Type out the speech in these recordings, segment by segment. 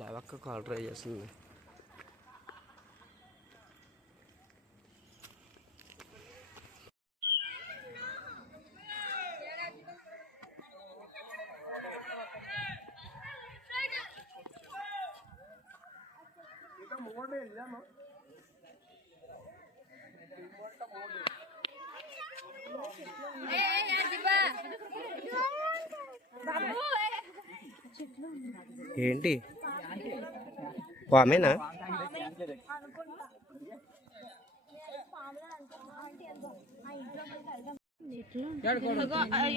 లావక్క call try చేస్తుంది. ఏంటి పామేనా?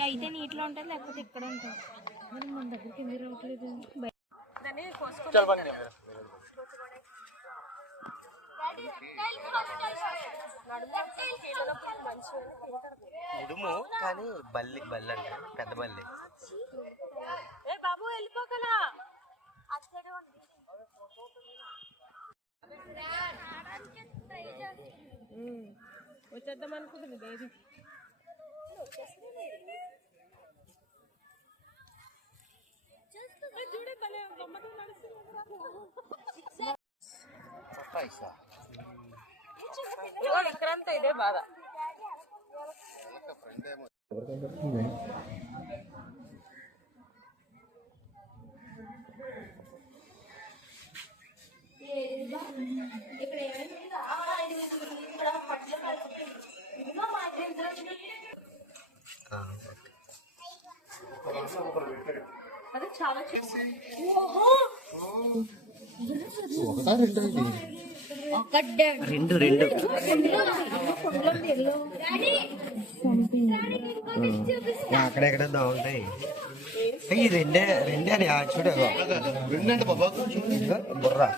అయితే నీటిలో ఉంటుంది లేకపోతే ఇక్కడ ఉంటుంది. మన దగ్గరికి ఎందుకు రావట్లేదు? ఉడుము కానీ బల్లి బల్లి అంటే పెద్ద బల్లి. బాబు వెళ్ళిపోకలా వచ్చేద్దాం అనుకుంటుంది బేబీ. ఇక్కడంతా ఇదే బాధ. అది చాలా రెండు రెండు అక్కడెక్కడ బాగుంటాయి. ఈ రెండే రెండే అని చూడే రెండంటే బాబా బుర్రా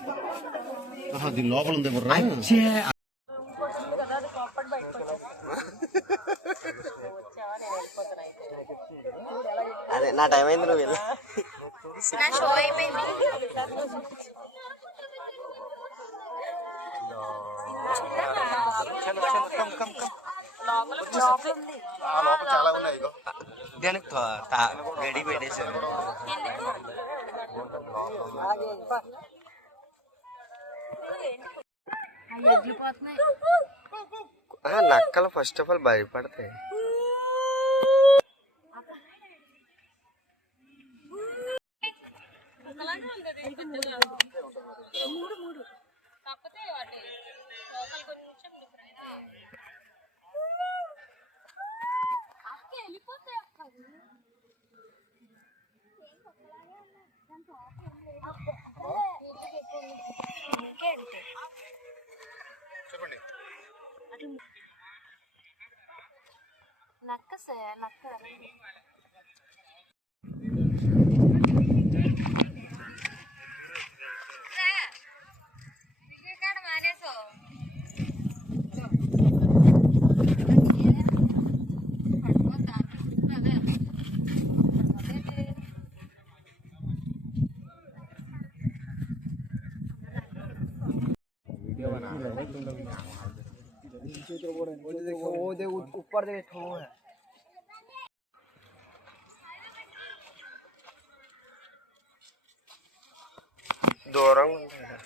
దీని లోపల ఉంది బుర్రా. అదే నా టైం అయింది, నువ్వు వెళ్ళి షో అయిపోయింది. దానికి గడి పెట్టేశారు. నక్కలు ఫస్ట్ ఆఫ్ ఆల్ భయపడతాయి. నక్క నక్క మానేసో ऊपर देखो है దూరం ఉంటుంది.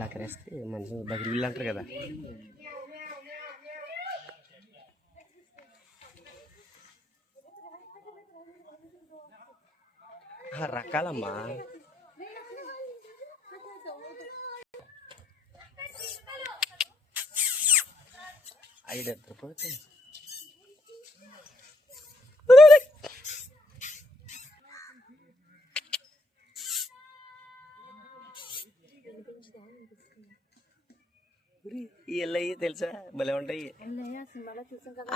దగ్గరేస్తే మంచిగా దగ్గర వీళ్ళు అంటారు కదా. రకాలమ్మా. ఐదు రూపాయలు. ఈ ఎల్లయ్యి తెలుసా, భలే ఉంటాయి. సినిమాలో చూసాం కదా.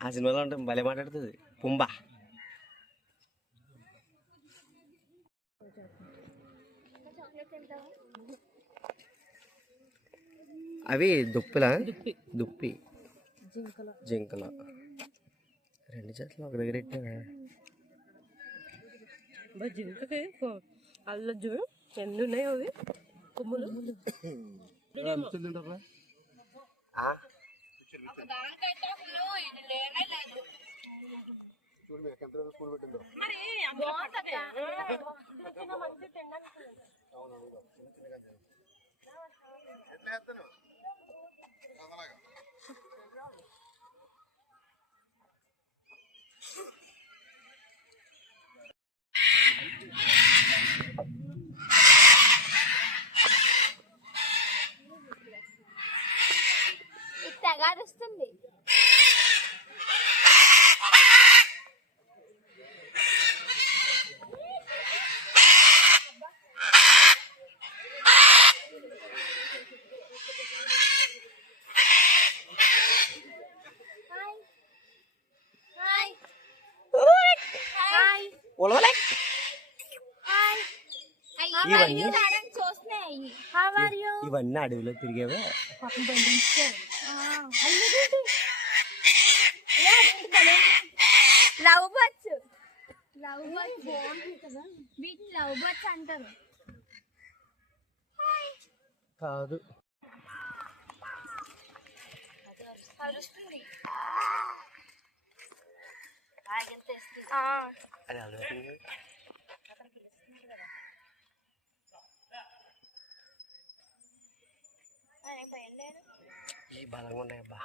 ఆ సినిమాలో ఉంటాయి, భలే మాట్లాడుతుంది పుంబా. అవి దుప్పిలా, దుప్పి జింకల రెండు చేతులు ఒక దగ్గర పెట్టారా? జింకకి అల్ల చూడు ఎన్ని ఉన్నాయో అవి కొమ్ములు. తెగారుస్తుంది. ఇవన్నీ అడవిలో తిరిగేవా? లవ్ బర్డ్స్, లవ్ బర్డ్స్ బాగుంటాయి కదా, వీటిని లవ్ బర్డ్స్ అంటారు. కాదు, కలుస్తుంది. అది అలవాటు. ఈ బలంగా ఉన్నాయబ్బా.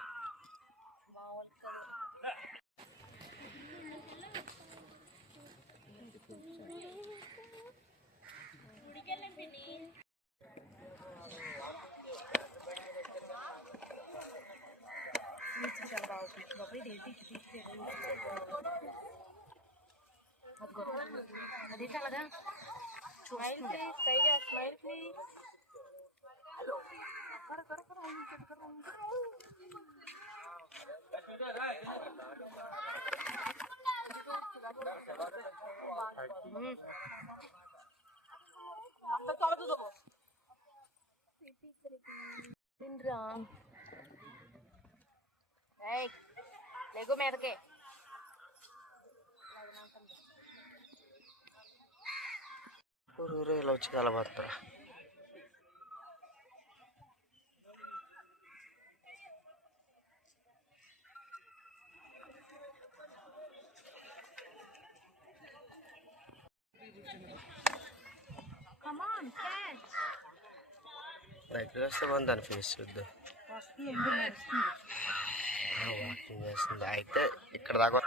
అది అలాగా లేగో మీదకే ఇలా వచ్చి కలబడతారా? దగ్గర వస్తే మనం దాని ఫేస్ చూద్దాం. వాకింగ్ చేస్తుంది అయితే ఇక్కడ దాకా.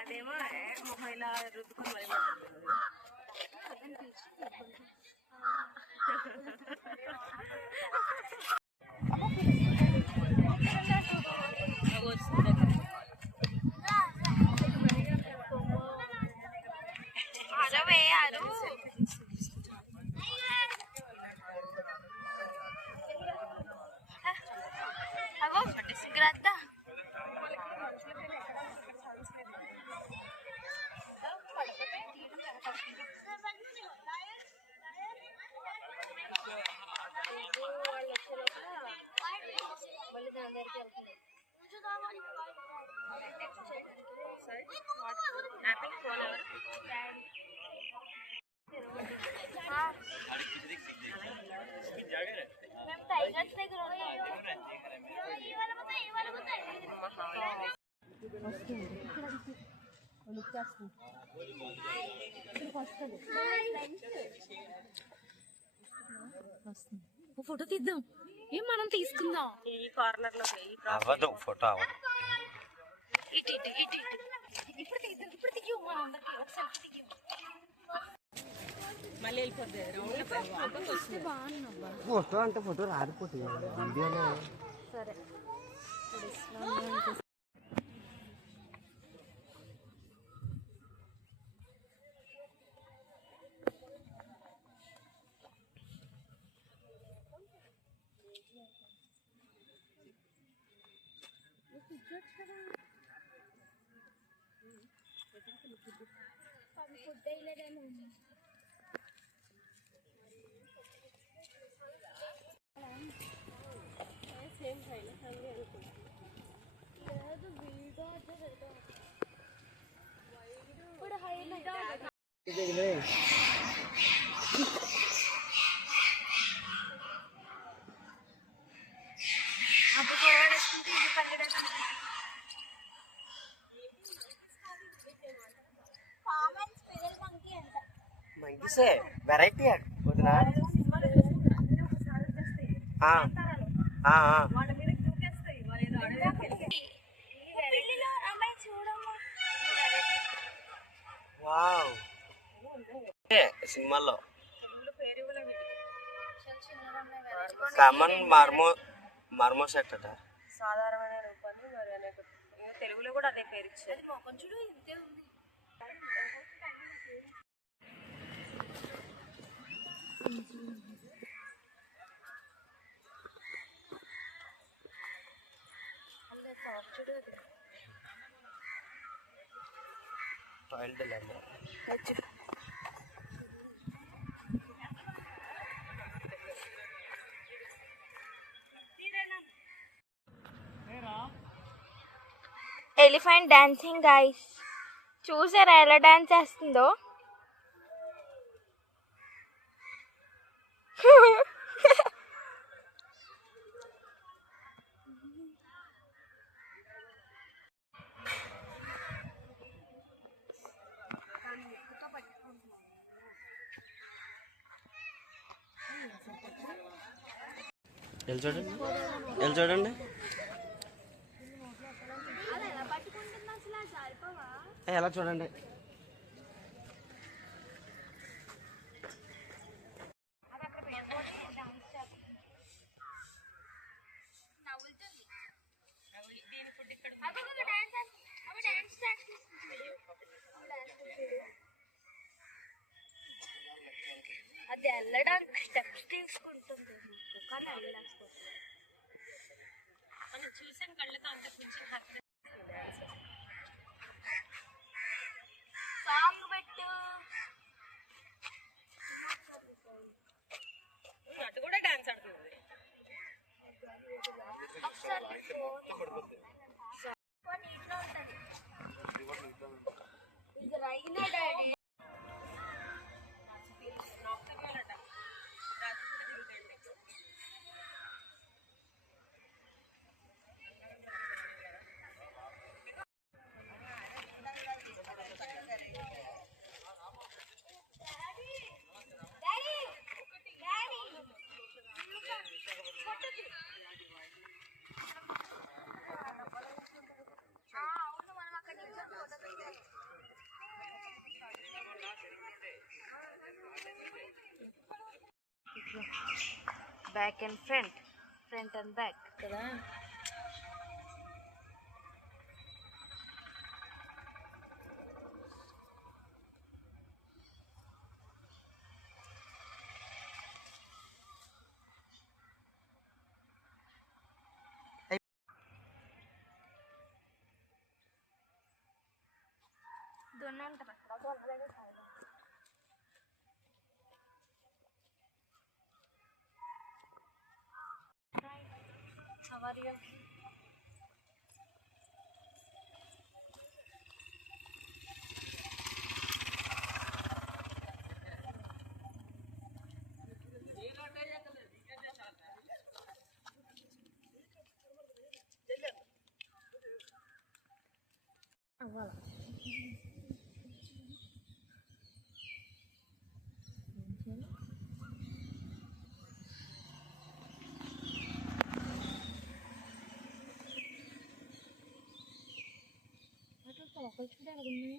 అదేమో మొబైల్ రుద్దుకొని మరి మేము టైగర్స్ దగ్గర ఉన్నాం. ఫోటో తీద్దాం. ఏం మనం తీసుకుందాం. ఈ కార్నర్ లో అవ్వదు ఫోటో అవ్వదు. ఇప్పుడు తీద్దాం. ఇప్పుడు తీయు మనందరికి ఒకసారి తీయు. మళ్ళీ వెళ్ళిపోద్ది రౌండ్ వస్తుంది. బాగున్నాబ్బా. ఫోటో అంటే ఫోటో రాలిపోతుంది వీడియోలో. సరే ఫుడ్ వేయలేదేమో. సేమ్ పైన ఫ్యామిలీ అనుకుంటా. లేదు వీడియో ఇప్పుడు హైలైట్ అప్పుడు కోడేసుకుంటే ఇది పల్లెడేసుకుంటే కామెంట్స్ పెరల్ మంకీ అంట. మంచిసే వెరైటీ వదినా. వాళ్ళ మీద దూకేస్తాయి. వాళ్ళు ఏదో అడవిలోకి వెళ్ళి పెళ్ళిలో అమ్మాయి చూడమ్మా. వావ్ సినిమాల్లో పేరు ఇవ్వలేదు. కామన్ మార్మో సెట్ అట. సాధారణమైన రూపాన్ని మరి అనేక తెలుగులో కూడా అదే పేరు ఇచ్చారు. మొఖం చూడు ఇంతే ఉంది. Wild lemon. Elephant dancing guys, చూసారా ఎలా డాన్స్ చేస్తుందో. వెళ్ళి చూడండి, వెళ్ళి చూడండి. ఎలా చూడండి. అది వెళ్ళడానికి స్టెప్స్ తీసుకుంటుంది కానీ వెళ్ళలేకపోతుంది. మనం చూసాం కళ్ళతో అంత కొంచెం సాంగ్ పెట్టు. అటు కూడా డాన్స్ ఆడుతుంది. ఒకసారి నీట్లో ఉంటుంది. ఇది Raina daddy. Back and front and back కదా. దొన్నంటారు అక్కడ దొన్నలేదే కాదు. How are you? అవ్వాలి. అట్లా తోకలు చూడ ఎలా ఉన్నాయి.